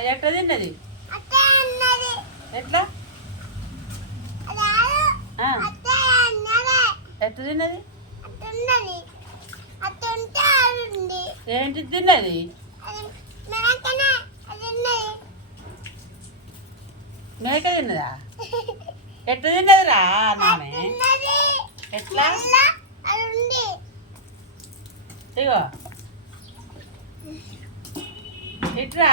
అది ఎట్లా తిన్నది ఎట్లా ఎట్లా తిన్నది ఏంటి తిన్నది మేక తిన్నదా ఎట్ట తిన్నది రా ఎట్లా ఇగో ఎట్లా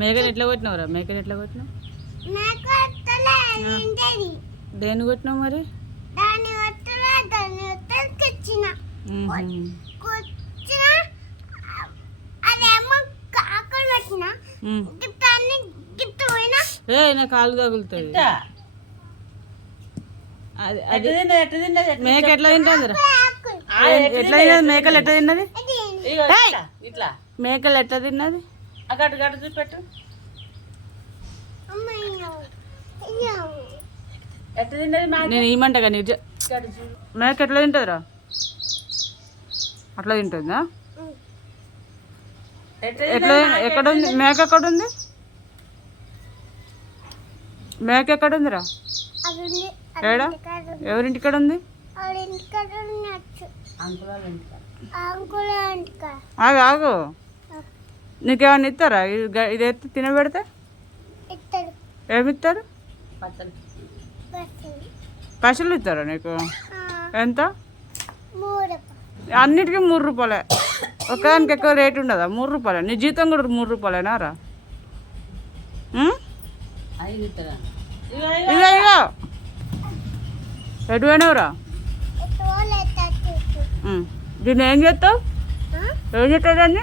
మేకలు ఎట్లా కొట్టినావురా మేకలు ఎట్లా కొట్టినావు దేని కొట్టినావు మరి కాలు తగులుతుంది మేక ఎట్లా తింటుంది ఎట్లా మేకలు ఎట్లా తిన్నది మేకలు ఎట్లా తిన్నది అక్కడ గడ చూపెట్టు నేను ఏమంటా మేక ఎట్లా తింటుందిరా అట్లా తింటుందా ఎట్లా ఎక్కడ ఉంది మేక ఎక్కడ ఉంది మేక ఎక్కడ ఉందిరా ఏడా ఎవరింటి కడ ఉంది ఆగు నీకేమన్నా ఇస్తారా ఇది ఎత్తి తినబెడితే ఇస్తారు పశువులు ఇస్తారా నీకు ఎంత అన్నిటికీ మూడు రూపాయలే ఒకదానికి ఎక్కువ రేట్ ఉండదా మూడు రూపాయలే నీ జీతం కూడా మూడు రూపాయలేనా ఇలా ఇలా దీన్ని ఏం చేస్తావు ఏం చెప్తాడు అన్నీ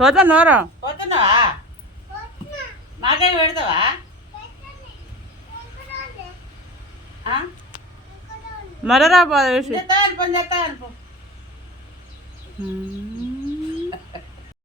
పోతా నోరు పోతున్నావా మాకేమి పెడతావా మరరా పోదా పని చేస్తా అనుకో